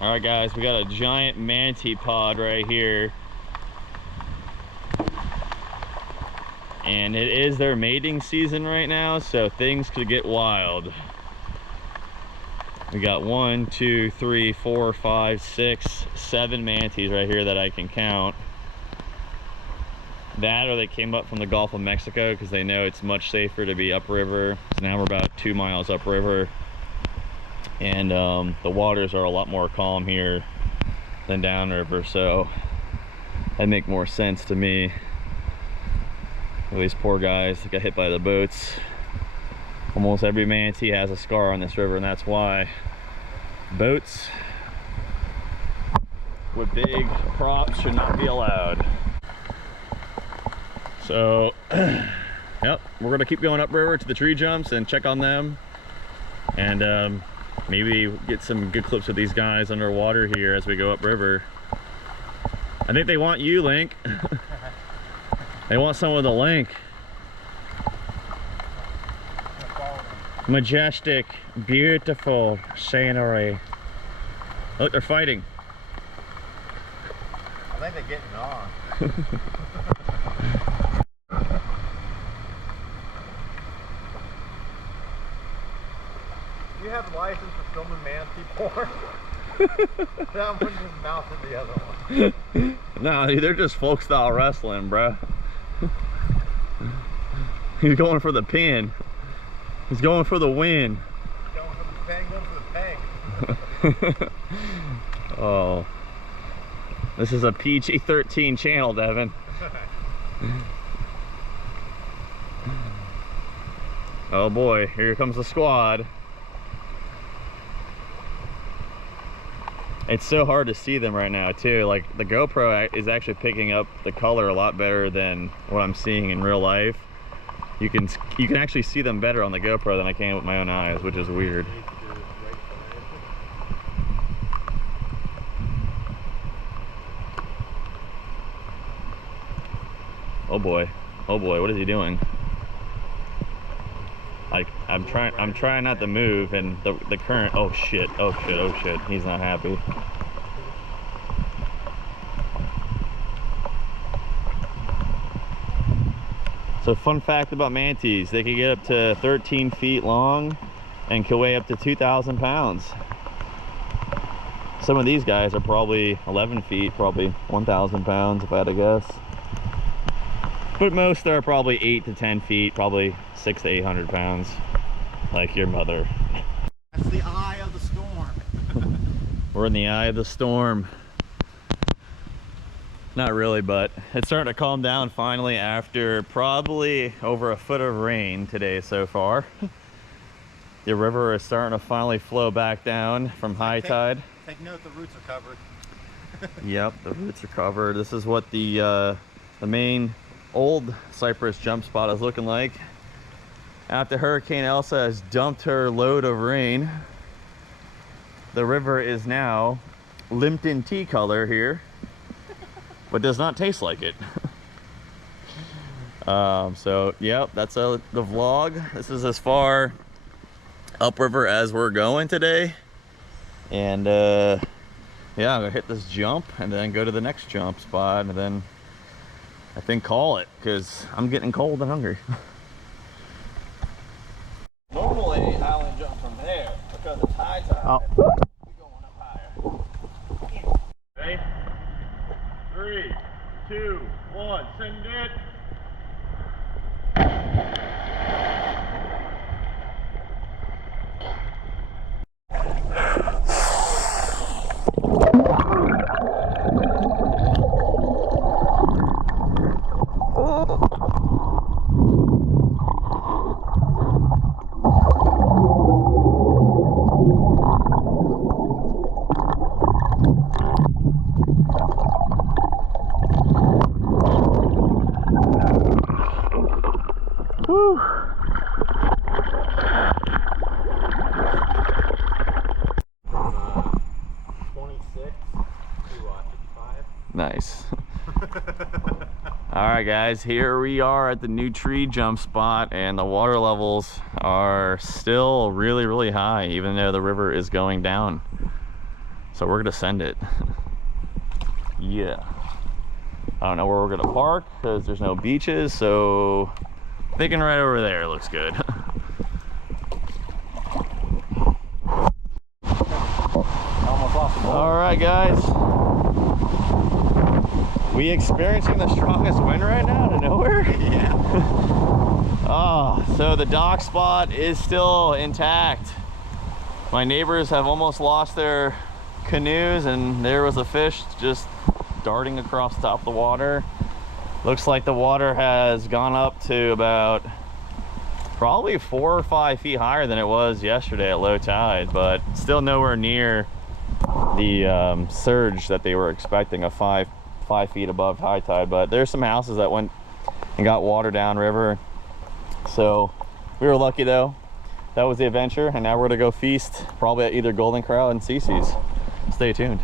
All right, guys, we got a giant manatee pod right here. And it is their mating season right now, so things could get wild. We got 1, 2, 3, 4, 5, 6, 7 manatees right here that I can count. That or they came up from the Gulf of Mexico because they know it's much safer to be upriver. So now we're about 2 miles upriver. And the waters are a lot more calm here than downriver, so that make more sense to me. These poor guys got hit by the boats. Almost every manatee has a scar on this river, and that's why boats with big props should not be allowed. So, yep, we're gonna keep going upriver to the tree jumps and check on them, and maybe get some good clips of these guys underwater here as we go upriver. I think they want you, Link. They want some of the Link. Majestic, beautiful scenery. Look, they're fighting. I think they're getting on. Do you have a license for filming manatee porn? That one just mounted the other one. No, they're just folk style wrestling, bro. He's going for the pin. He's going for the win. Going for the peg, going for the peg. Oh. This is a PG-13 channel, Devin. Oh boy, here comes the squad. It's so hard to see them right now too. Like, the GoPro is actually picking up the color a lot better than what I'm seeing in real life. You can actually see them better on the GoPro than I can with my own eyes, which is weird. Oh boy, what is he doing? Like, I'm trying not to move, and the current, oh shit, he's not happy. So, fun fact about manatees, they can get up to 13 feet long and can weigh up to 2,000 pounds. Some of these guys are probably 11 feet, probably 1,000 pounds if I had to guess. But most are probably 8 to 10 feet, probably 600 to 800 pounds, like your mother. That's the eye of the storm. We're in the eye of the storm. Not really, but it's starting to calm down finally after probably over a foot of rain today so far. The river is starting to finally flow back down from high tide. Take note, the roots are covered. Yep, the roots are covered. This is what the main old cypress jump spot is looking like after Hurricane Elsa has dumped her load of rain. The river is now Lipton tea color here, but does not taste like it. So yep, that's the vlog. This is as far upriver as we're going today, and yeah, I'm gonna hit this jump and then go to the next jump spot, and then I think call it, because I'm getting cold and hungry. Normally I only jump from there because it's high tide. Oh. We're going up higher. Okay. 3, 2, 1, send it. Woo. 26 to 55. Nice. All right, guys, here we are at the new tree jump spot, and the water levels are still really high, even though the river is going down. So we're gonna send it. Yeah. I don't know where we're gonna park because there's no beaches, so thinking right over there looks good. Almost lost the ball. All right, guys. We experiencing the strongest wind right now out of nowhere? Yeah. Oh, so the dock spot is still intact. My neighbors have almost lost their canoes, and there was a fish just darting across the top of the water. Looks like the water has gone up to about probably 4 or 5 feet higher than it was yesterday at low tide, but still nowhere near the surge that they were expecting of 5 feet above high tide. But there's some houses that went and got water down river, so we were lucky though. That was the adventure, and now we're gonna go feast probably at either Golden Corral and Cece's. Stay tuned.